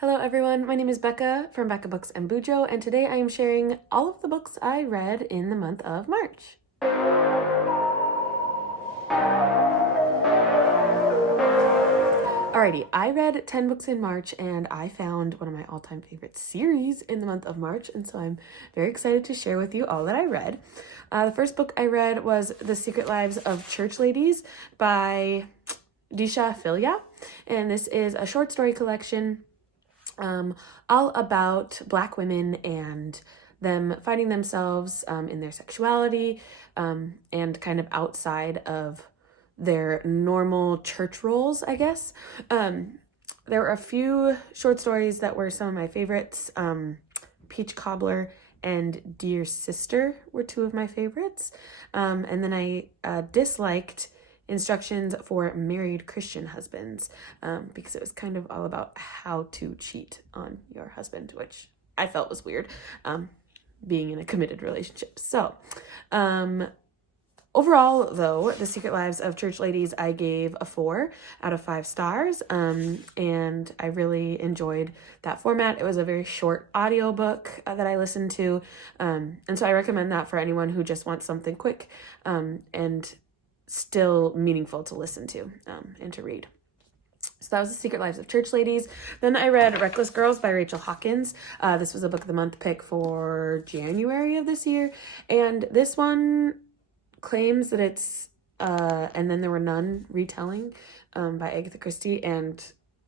Hello everyone, my name is Becca from Becca Books and Bujo, and today I am sharing all of the books I read in the month of March. Alrighty, I read 10 books in March, and I found one of my all-time favorite series in the month of March, and so I'm very excited to share with you all that I read. The first book I read was The Secret Lives of Church Ladies by Disha Filia, and this is a short story collection all about Black women and them finding themselves in their sexuality and kind of outside of their normal church roles, I guess. There were a few short stories that were some of my favorites. Peach Cobbler and Dear Sister were two of my favorites. And then I disliked Instructions for Married Christian Husbands because it was kind of all about how to cheat on your husband, which I felt was weird, being in a committed relationship. So overall, though, The Secret Lives of Church Ladies I gave a 4 out of 5 stars, and I really enjoyed that format. It was a very short audiobook that I listened to, and so I recommend that for anyone who just wants something quick and still meaningful to listen to and to read. So that was The Secret Lives of Church Ladies. Then I read Reckless Girls by Rachel Hawkins. This was a Book of the Month pick for January of this year. And this one claims that it's And Then There Were None retelling by Agatha Christie. And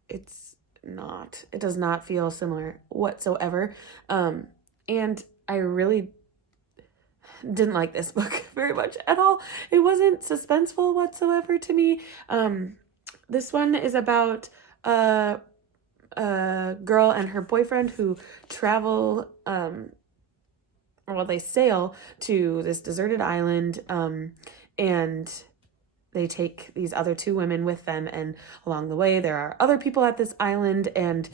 it's not. It does not feel similar whatsoever. And I really didn't like this book very much at all. It wasn't suspenseful whatsoever to me. This one is about a girl and her boyfriend who travel, they sail to this deserted island, and they take these other two women with them, and along the way there are other people at this island, and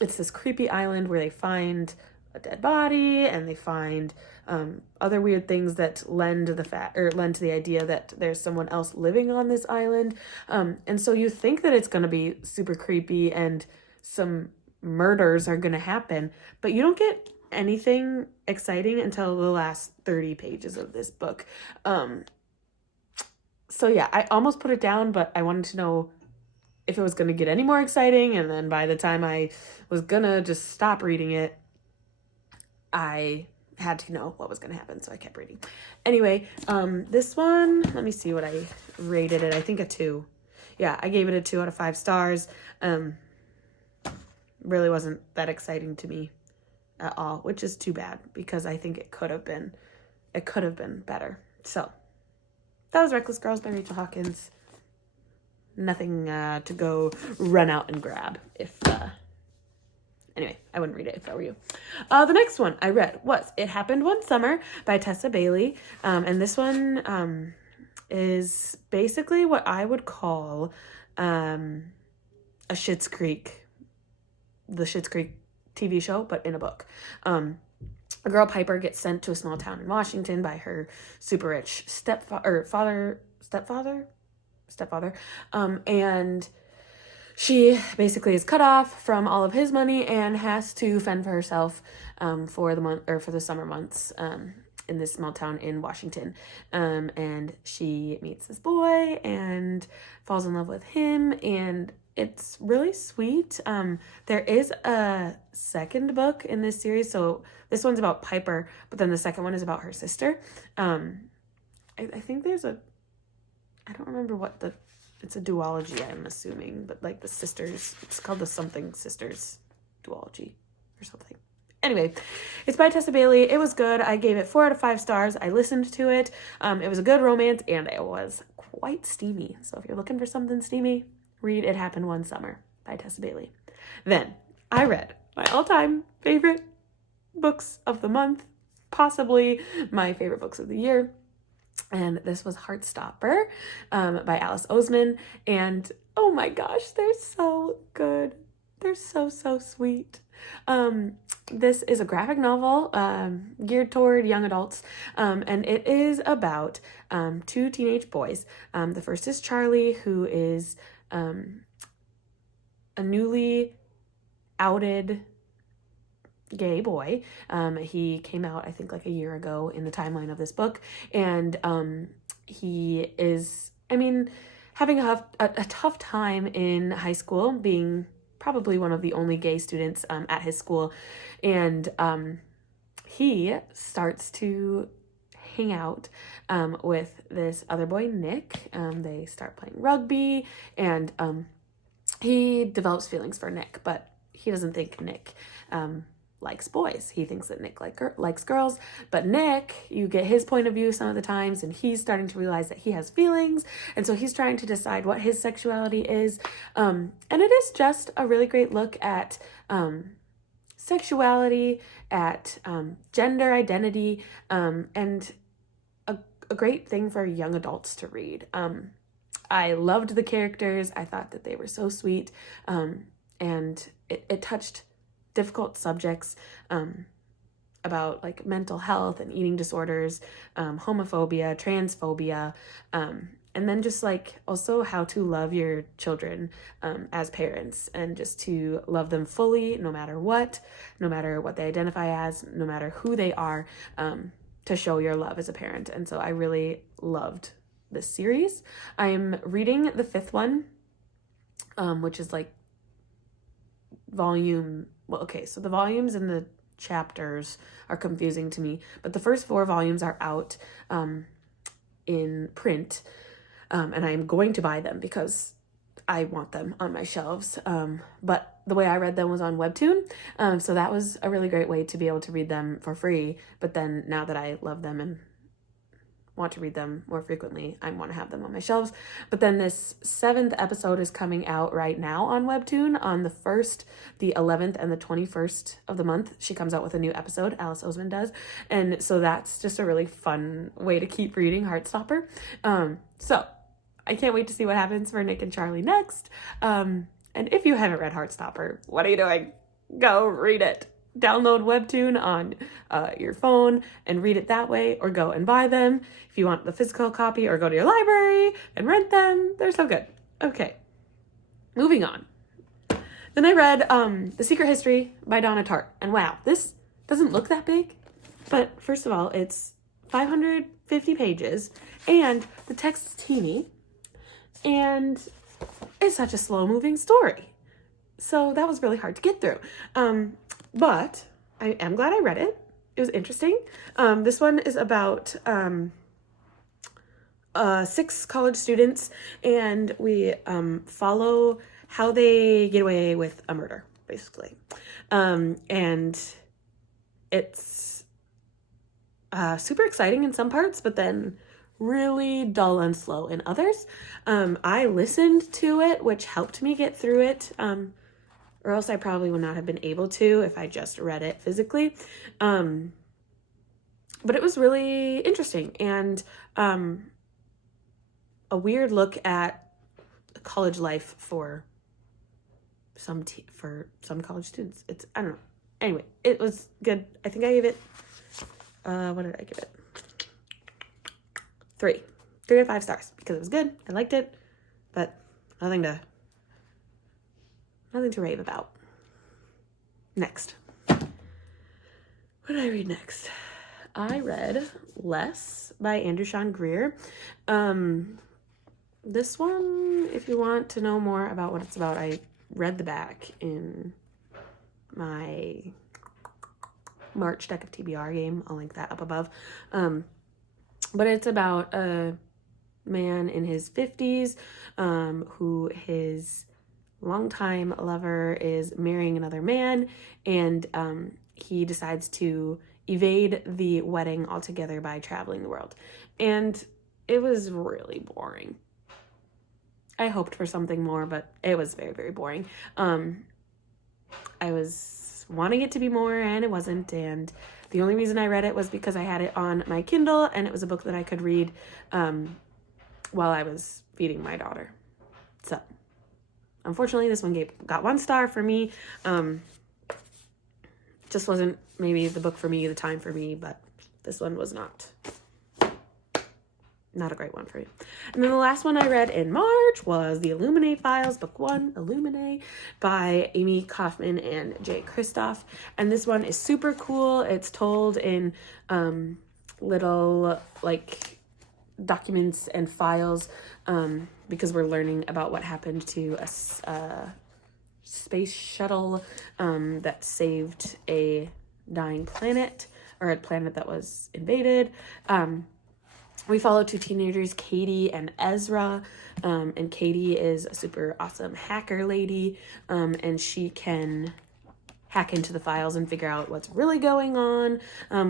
it's this creepy island where they find a dead body, and they find other weird things that lend to the idea that there's someone else living on this island. And so you think that it's going to be super creepy and some murders are going to happen, but you don't get anything exciting until the last 30 pages of this book. So yeah, I almost put it down, but I wanted to know if it was going to get any more exciting, and then by the time I was going to just stop reading it, I had to know what was going to happen, so I kept reading. Anyway, this one, let me see what I rated it. I think a 2. Yeah, I gave it a 2 out of 5 stars. Really wasn't that exciting to me at all, which is too bad because I think it could have been better. So that was Reckless Girls by Rachel Hawkins. Nothing to go run out and grab Anyway, I wouldn't read it if I were you. The next one I read was It Happened One Summer by Tessa Bailey. And this one is basically what I would call a Schitt's Creek, the Schitt's Creek TV show, but in a book. A girl, Piper, gets sent to a small town in Washington by her super rich stepfather, and she basically is cut off from all of his money and has to fend for herself for the summer months in this small town in Washington. And she meets this boy and falls in love with him, and it's really sweet. There is a second book in this series, so this one's about Piper, but then the second one is about her sister. I think there's I don't remember it's a duology, I'm assuming, but like the sisters, it's called the something sisters duology or something. Anyway, it's by Tessa Bailey. It was good. I gave it 4 out of 5 stars. I listened to it. It was a good romance, and it was quite steamy. So if you're looking for something steamy, read It Happened One Summer by Tessa Bailey. Then I read my all-time favorite books of the month, possibly my favorite books of the year. And this was Heartstopper by Alice Oseman. And oh my gosh, they're so good. They're so sweet. This is a graphic novel geared toward young adults. And it is about 2 teenage boys. The first is Charlie, who is a newly outed gay boy. He came out, I think, like a year ago in the timeline of this book. And he is, I mean, having a tough time in high school, being probably one of the only gay students at his school. And he starts to hang out with this other boy, Nick. They start playing rugby, and he develops feelings for Nick, but he doesn't think Nick likes boys. He thinks that Nick likes girls, but Nick, you get his point of view some of the times, and he's starting to realize that he has feelings, and so he's trying to decide what his sexuality is. And it is just a really great look at sexuality, at gender identity, and a great thing for young adults to read. I loved the characters. I thought that they were so sweet, and it touched difficult subjects about like mental health and eating disorders, homophobia, transphobia, and then just like also how to love your children as parents, and just to love them fully no matter what they identify as, no matter who they are, to show your love as a parent. And so I really loved this series. I'm reading the 5th one, which is like so the volumes and the chapters are confusing to me, but the first 4 volumes are out in print, and I am going to buy them because I want them on my shelves, but the way I read them was on Webtoon, so that was a really great way to be able to read them for free. But then now that I love them and want to read them more frequently, I want to have them on my shelves. But then this 7th episode is coming out right now on Webtoon on the 1st, the 11th, and the 21st of the month. She comes out with a new episode, Alice Oseman does, and so that's just a really fun way to keep reading Heartstopper. So I can't wait to see what happens for Nick and Charlie next. And if you haven't read Heartstopper, what are you doing? Go read it. Download Webtoon on your phone and read it that way, or go and buy them if you want the physical copy, or go to your library and rent them. They're so good. Okay, moving on. Then I read The Secret History by Donna Tartt, and wow, this doesn't look that big, but first of all, it's 550 pages, and the text is teeny, and it's such a slow-moving story. So that was really hard to get through. But I am glad I read it. It was interesting. This one is about 6 college students, and we follow how they get away with a murder, basically. And it's super exciting in some parts, but then really dull and slow in others. I listened to it, which helped me get through it, or else I probably would not have been able to if I just read it physically. But it was really interesting, and a weird look at college life for some college students. I don't know. Anyway, it was good. I think I gave it, what did I give it? 3 out of 5 stars, because it was good. I liked it, but nothing to rave about. Next. What did I read next? I read Less by Andrew Sean Greer. This one, if you want to know more about what it's about, I read the back in my March deck of TBR game. I'll link that up above. But it's about a man in his 50s who his longtime lover is marrying another man, and he decides to evade the wedding altogether by traveling the world. And it was really boring. I hoped for something more, but it was very, very boring. I was wanting it to be more, and it wasn't, and the only reason I read it was because I had it on my Kindle, and it was a book that I could read while I was feeding my daughter. So unfortunately, this one got 1 star for me. Just wasn't maybe the book for me, the time for me, but this one was not. not a great one for you. And then the last one I read in March was the Illuminae Files, book 1, Illuminae, by Amy Kaufman and Jay Kristoff. And this one is super cool. It's told in little like documents and files because we're learning about what happened to a space shuttle that saved a dying planet, or a planet that was invaded. We follow 2 teenagers, Katie and Ezra, and Katie is a super awesome hacker lady, and she can hack into the files and figure out what's really going on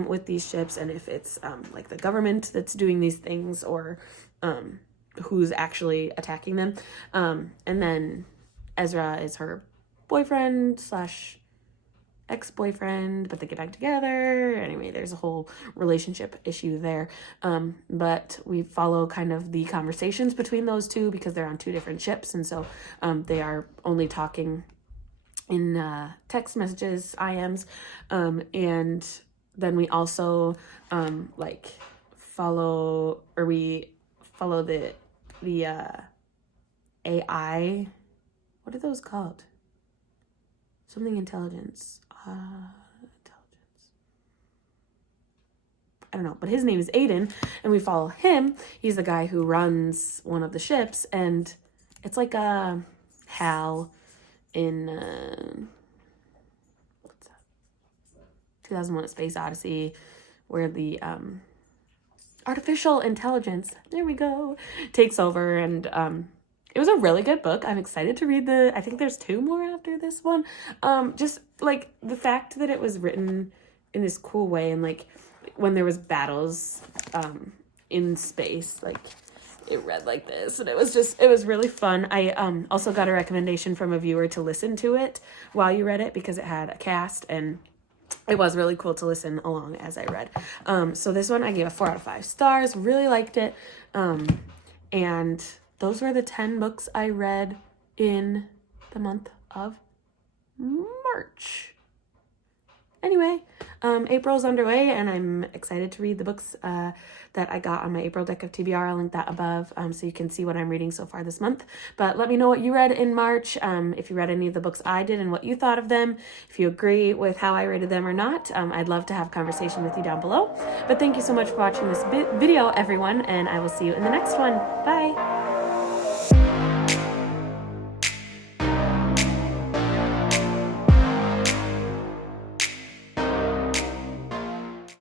with these ships, and if it's like the government that's doing these things, or who's actually attacking them. And then Ezra is her boyfriend / ex-boyfriend, but they get back together. Anyway, there's a whole relationship issue there. But we follow kind of the conversations between those two because they're on 2 different ships, and so they are only talking in text messages, IMs, and then we also follow the AI. What are those called? Something intelligence. I don't know, but his name is Aiden, and we follow him. He's the guy who runs one of the ships, and it's like a HAL in 2001: A Space Odyssey, where the artificial intelligence, there we go, takes over, and it was a really good book. I'm excited to read I think there's 2 more after this one. Just like the fact that it was written in this cool way, and like when there was battles in space, like it read like this, and it was really fun. I also got a recommendation from a viewer to listen to it while you read it because it had a cast, and it was really cool to listen along as I read. So this one I gave a 4 out of 5 stars. Really liked it. And those were the 10 books I read in the month of March. Anyway, April's underway, and I'm excited to read the books that I got on my April deck of TBR. I'll link that above so you can see what I'm reading so far this month. But let me know what you read in March, if you read any of the books I did and what you thought of them, if you agree with how I rated them or not. I'd love to have a conversation with you down below. But thank you so much for watching this video, everyone, and I will see you in the next one. Bye!